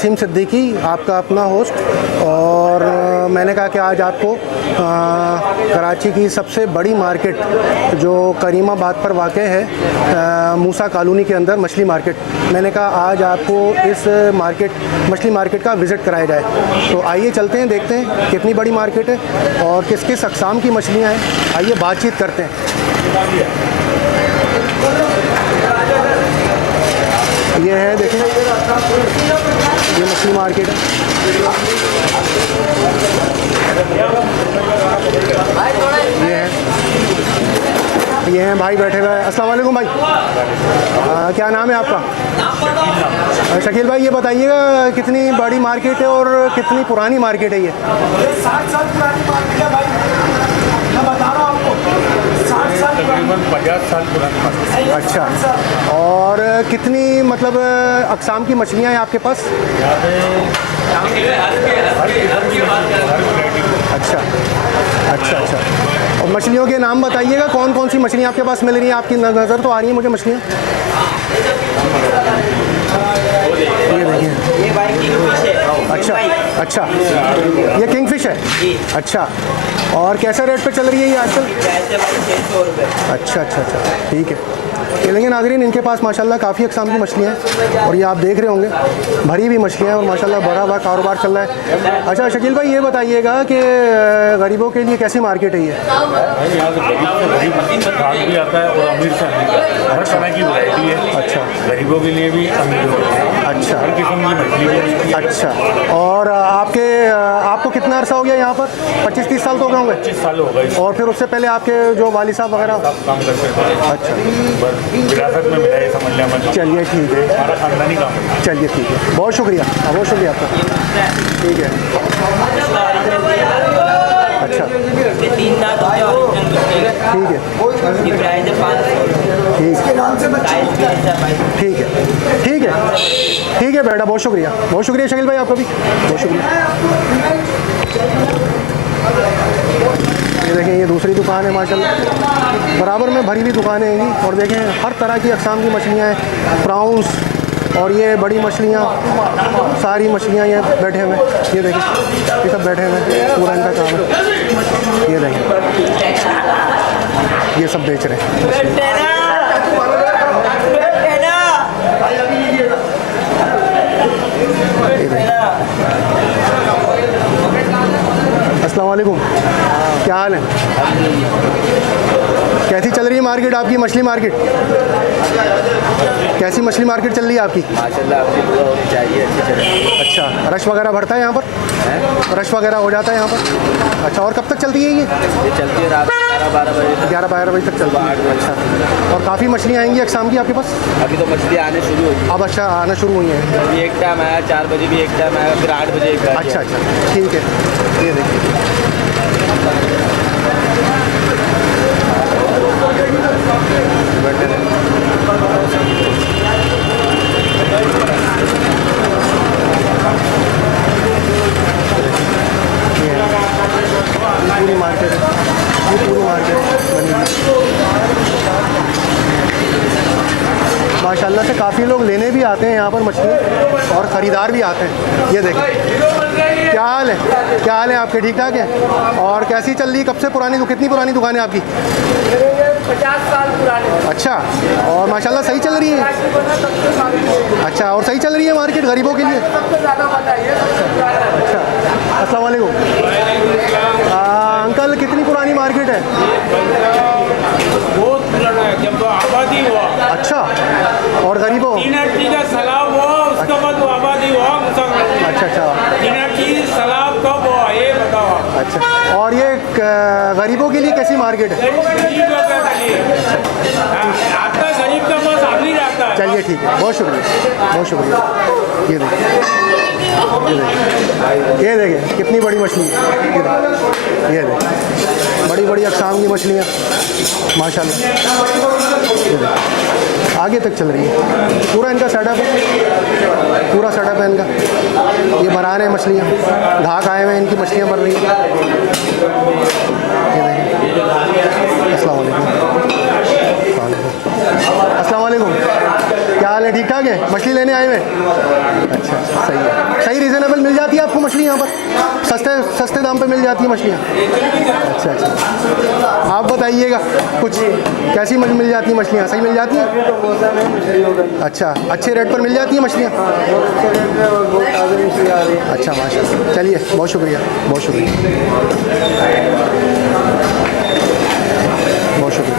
वसीम सिद्दीकी, आपका अपना होस्ट। और मैंने कहा कि आज आपको कराची की सबसे बड़ी मार्केट जो करीमाबाद पर वाक़ है, मूसा कॉलोनी के अंदर मछली मार्केट, मैंने कहा आज आपको इस मछली मार्केट का विज़िट कराया जाए। तो आइए चलते हैं, देखते हैं कितनी बड़ी मार्केट है और किस किस अक़साम की मछलियाँ हैं। आइए बातचीत करते हैं। ये है, देखें, ये मछली मार्केट है। ये हैं भाई बैठे हुए हैं। अस्सलाम वालेकुम भाई, क्या नाम है आपका? शकील भाई, ये बताइएगा कितनी बड़ी मार्केट है और कितनी पुरानी मार्केट है ये? 60 साल पुरानी मार्केट है भाई, मैं बता रहा हूँ आपको, 60 साल तकरीबन 50 साल पुरानी। अच्छा, और कितनी मतलब अक़साम की मछलियाँ हैं आपके पास? अच्छा अच्छा अच्छा। और मछलियों के नाम बताइएगा, कौन कौन सी मछलियाँ आपके पास मिल रही हैं? आपकी नज़र तो आ रही है मुझे मछलियाँ। ये देखिए, ये भाई किंगफिश है। अच्छा अच्छा, ये किंगफिश है। अच्छा, और कैसा रेट पे चल रही है ये आजकल? 600 रुपये। अच्छा अच्छा अच्छा, ठीक है। चलेंगे नाज़रीन, इनके पास माशाल्लाह काफ़ी अक़साम की मछलियाँ हैं और ये आप देख रहे होंगे भरी हुई मछलियाँ हैं और माशाल्लाह बड़ा बड़ा कारोबार चल रहा है। अच्छा शकील भाई, ये बताइएगा कि गरीबों के लिए कैसी मार्केट है ये? यहाँ से गरीब भी आता है और अमीर से अमीर, हर तरह की वैरायटी है। अच्छा, गरीबों के लिए भी, अमीरों के लिए, अच्छा, हर किस्म की मछली है। अच्छा। और आपको कितना अर्सा हो गया यहाँ पर? 25-30 साल तो हो गए होंगे। 25 साल हो गए। और फिर उससे पहले आपके जो वालिद साहब वगैरह काम करते थे। अच्छा, विरासत में मिला है, समझ लिया मैं। चलिए ठीक है, हमारा खानदानी काम है। चलिए ठीक है, बहुत शुक्रिया, बहुत शुक्रिया आपका। ठीक है, अच्छा, ये 3 दांत होते हैं ओरिजिनल मछली के। ठीक है, ये प्राइस है 500 रुपये। ठीक है, साइज भी ऐसा है भाई। ठीक है, ठीक है, ठीक है बेटा, बहुत शुक्रिया, बहुत शुक्रिया शकील भाई, आपका भी बहुत शुक्रिया। ये देखें, ये दूसरी दुकान है माशाल्लाह, बराबर में भरी हुई दुकानें हैं और देखें हर तरह की अक़साम की मछलियाँ हैं, प्राउंस और ये बड़ी मछलियाँ, सारी मछलियाँ ये बैठे हुए हैं। ये देखें, ये सब बैठे हुए हैं, पूरा इनका काम है। ये देखें, ये सब बेच रहे हैं। अस्सलाम वालेकुम, क्या हाल है? कैसी चल रही है मार्केट आपकी, मछली मार्केट? कैसी मछली मार्केट चल रही है आपकी? माशाल्लाह आपकी दुआ होनी चाहिए, अच्छी चले। अच्छा, रश वगैरह बढ़ता है यहाँ पर? रश वगैरह हो जाता है यहाँ पर? अच्छा, और कब तक चलती है ये? ये चलती है रात 11-12 बजे तक। 11-12 बजे तक चलती है। अच्छा, और काफ़ी मछलियाँ आएंगी अक़साम की आपके पास? अभी तो मछली आने शुरू हुई है। अब अच्छा आना शुरू हुई हैं। अभी एक टाइम आया, 4 बजे भी एक टाइम आया, फिर 8 बजे एक टाइम। अच्छा अच्छा, ठीक है। ये देखिए, पूरी मार्केट है, ये पूरी मार्केट बनी हुई। माशाल्लाह से काफ़ी लोग लेने भी आते हैं यहाँ पर मछली और ख़रीदार भी आते हैं। ये देखें, क्या हाल है, क्या हाल है आपके? ठीक ठाक है। और कैसी चल रही है, कब से पुरानी, कितनी पुरानी दुकान है आपकी? 50 साल पुराने। अच्छा, और माशाल्लाह सही चल रही है? अच्छा, और सही चल रही है मार्केट गरीबों के लिए? सबसे ज़्यादा बताइए। अच्छा, अस्सलाम वालेकुम। अंकल, कितनी पुरानी मार्केट है? बहुत पुराना है, जब तो आबादी हुआ। अच्छा, और गरीबों? तीनाटी का सलाब हुआ, उसके बाद वो आबादी हुआ मुसलमान। अच्छा अच्छा तीनाटी सलाब कब हुआ ये बताओ आप। अच्छा, और ये गरीबों के लिए कैसी मार्केट है? गरीबों के लिए आता है, गरीब का पास आदमी रहता है। चलिए ठीक है, बहुत शुक्रिया, बहुत शुक्रिया। ये देखिए, ये देखें कितनी बड़ी मछली है। ये देखें बड़ी बड़ी अक़साम की मछलियाँ माशाल्लाह। ये देखें आगे तक चल रही है, पूरा इनका सेटअप है, पूरा सेटअप है इनका। ये बना रहे हैं मछलियाँ, घाक आए हुए हैं, इनकी मछलियाँ बन रही हैं। ये देखें, अस्सलाम वालेकुम। अस्सलाम वालेकुम, क्या हाल है? ठीक ठाक है? मछली लेने आए हुए? अच्छा, सही है। है आपको मछली यहाँ पर? सस्ते दाम पे मिल जाती है मछलियाँ? अच्छा अच्छा, आप बताइएगा कुछ, कैसी मिल जाती है मछलियाँ? सही मिल जाती हैं? अच्छा, अच्छे रेट पर मिल जाती है मछलियाँ? अच्छा माशाल्लाह, चलिए बहुत शुक्रिया, बहुत शुक्रिया, बहुत शुक्रिया।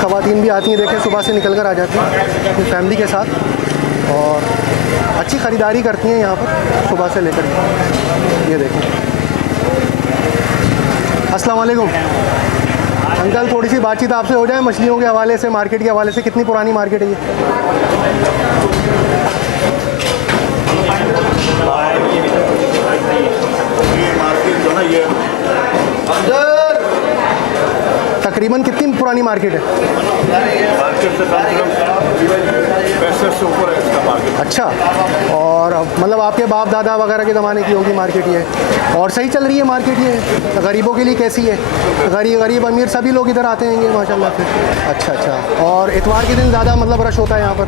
ख़वातीन भी आती हैं, देखें सुबह से निकल कर आ जाती हैं अपनी फैमिली के साथ और अच्छी ख़रीदारी करती हैं यहाँ पर सुबह से लेकर। ये देखें। अस्सलाम वालेकुम अंकल, थोड़ी सी बातचीत आपसे हो जाए मछलियों के हवाले से, मार्केट के हवाले से। कितनी पुरानी मार्केट है ये? मार्केट जो ना ये तकरीबन कितनी पुरानी मार्केट है? मार्केट से कम 65 से ऊपर है इसका मार्केट। अच्छा, और मतलब आपके बाप दादा वगैरह के ज़माने की होगी मार्केट ये, और सही चल रही है मार्केट ये? गरीबों के लिए कैसी है? गरीब अमीर सभी लोग इधर आते हैं माशाल्लाह से? अच्छा अच्छा, और इतवार के दिन ज़्यादा मतलब रश होता है यहाँ पर?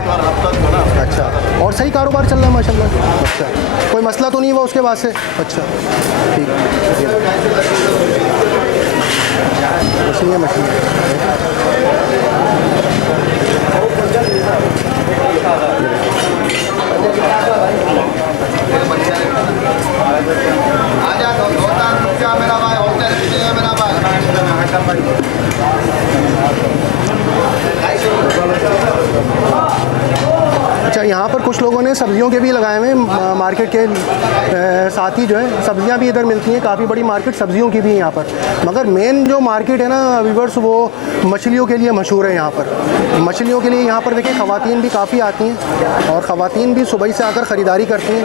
अच्छा, और सही कारोबार चल रहा है माशाल्लाह? अच्छा, कोई मसला तो नहीं हुआ उसके बाद से? अच्छा ठीक है, मछलियाँ अच्छा, यहाँ पर कुछ लोगों ने सब्जियों के भी लगाए हुए हैं मार्केट के साथ ही जो है सब्जियाँ भी इधर मिलती हैं। काफ़ी बड़ी मार्केट सब्जियों की भी है यहाँ पर, मगर मेन जो मार्केट है ना व्यूअर्स, वो मछलियों के लिए मशहूर है यहाँ पर। मछलियों के लिए यहाँ पर देखिए ख़वातीन भी काफ़ी आती हैं और ख़वातीन भी सुबह से आकर ख़रीदारी करती हैं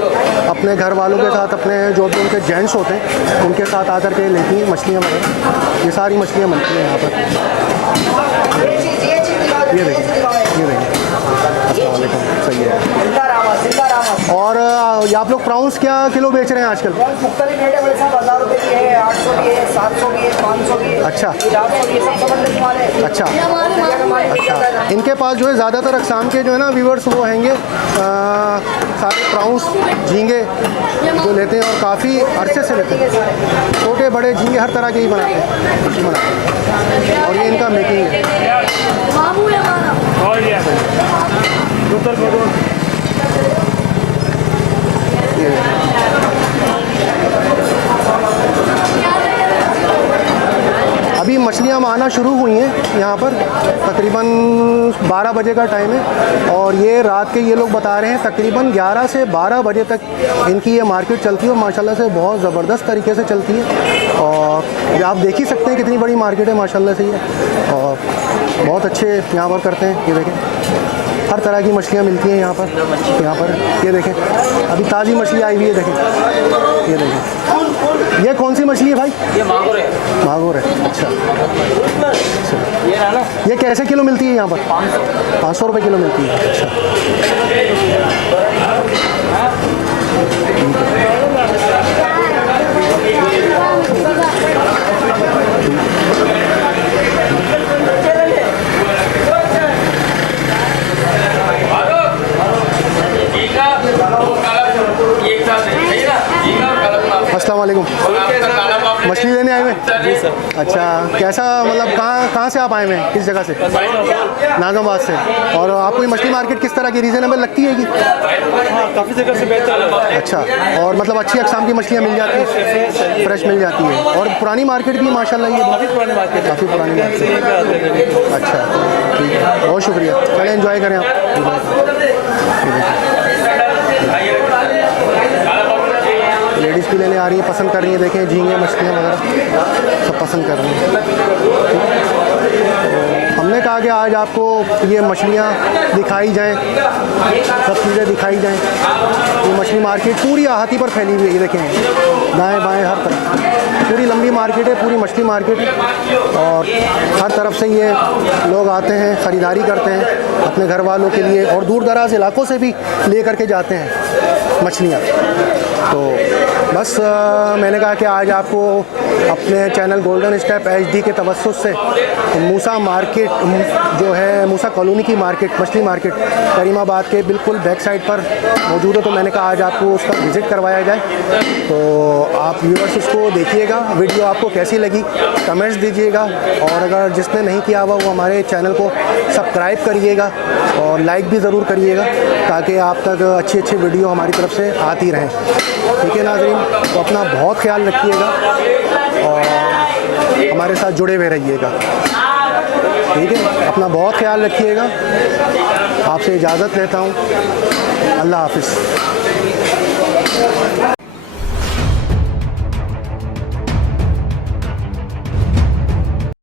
अपने घर वालों के साथ, अपने जो भी उनके जेंट्स होते हैं उनके साथ आकर के लेती हैं मछलियाँ वगैरह। ये सारी मछलियाँ बनती हैं यहाँ पर। ये देखिए, ये देखिए, अस्सलाम वालेकुम, सही है। और ये आप लोग प्राउंस क्या किलो बेच रहे हैं आजकल? मुख्तलिफ रेट है भाई साहब, 1000 रुपये की है, 800 की है, 700 की है, 500 की है, अच्छा 400 की है, सब समझने वाले। अच्छा अच्छा, इनके पास जो है ज़्यादातर अक़साम के जो है ना व्यूअर्स वो हैंगे सारे प्राउंस, झींगे जो लेते हैं और काफ़ी अरसे से लेते हैं। छोटे बड़े झींगे हर तरह के ही बनाते हैं और ये इनका मेकिंग है। अभी मछलियाँ आना शुरू हुई हैं यहाँ पर, तकरीबन 12 बजे का टाइम है और ये रात के ये लोग बता रहे हैं तकरीबन 11 से 12 बजे तक इनकी ये मार्केट चलती है और माशाल्लाह से बहुत ज़बरदस्त तरीके से चलती है। और ये आप देख ही सकते हैं कितनी बड़ी मार्केट है माशाल्लाह से ये, और बहुत अच्छे यहाँ पर करते हैं। ये देखें, हर तरह की मछलियाँ मिलती हैं यहाँ पर। ये देखें, अभी ताज़ी मछली आई हुई है, देखें, ये देखें। ये कौन सी मछली है भाई? ये मांगुर है। मांगुर है, अच्छा। ये है ना, ये कैसे किलो मिलती है यहाँ पर? 500 रुपये किलो मिलती है, अच्छा। अस्सलाम वालेकुम, मछली लेने आए हुए? जी सर। अच्छा, कैसा मतलब कहाँ से आप आए हुए हैं, किस जगह से? नाज़ाबाद से। और आपको ये मछली मार्केट किस तरह की रीज़नेबल लगती है कि? काफ़ी जगह से बेहतर है। अच्छा, और मतलब अच्छी अक़साम की मछलियाँ मिल जाती हैं, फ्रेश मिल जाती है। और पुरानी मार्केट भी माशाल्लाह ये काफ़ी पुरानी मार्केट है। काफ़ी पुरानी मार्केट। अच्छा ठीक है, बहुत शुक्रिया, चलें एंजॉय करें आप। लेडीज़ भी लेने आ रही हैं, पसंद कर रही हैं, देखें झींगे मछलियाँ वगैरह सब पसंद कर रही हैं। हमने कहा कि आज आपको ये मछलियाँ दिखाई जाएं, सब चीज़ें दिखाई जाएं। ये मछली मार्केट पूरी आहती पर फैली हुई है, ये देखें दाएँ बाएँ हर तरफ। पूरी लंबी मार्केट है, पूरी मछली मार्केट है और हर तरफ से ये लोग आते हैं, ख़रीदारी करते हैं अपने घर वालों के लिए और दूर दराज इलाकों से भी ले करके जाते हैं मछलियाँ। तो बस मैंने कहा कि आज आपको अपने चैनल गोल्डन स्टेप HD के तवस्सुस से मूसा मार्केट जो है, मूसा कॉलोनी की मार्केट, मछली मार्केट करीमाबाद के बिल्कुल बैक साइड पर मौजूद है। तो मैंने कहा आज आपको उसका विज़िट करवाया जाए। तो आप व्यूअर्स उसको देखिएगा, वीडियो आपको कैसी लगी कमेंट्स दीजिएगा और अगर जिसने नहीं किया हुआ वो हमारे चैनल को सब्सक्राइब करिएगा और लाइक भी ज़रूर करिएगा ताकि आप तक अच्छी अच्छी वीडियो हमारी तरफ से आती रहें। ठीक है नाज़रीन, तो अपना बहुत ख्याल रखिएगा और हमारे साथ जुड़े हुए रहिएगा। ठीक है, अपना बहुत ख्याल रखिएगा। आपसे इजाज़त लेता हूँ। अल्लाह हाफ़िज़।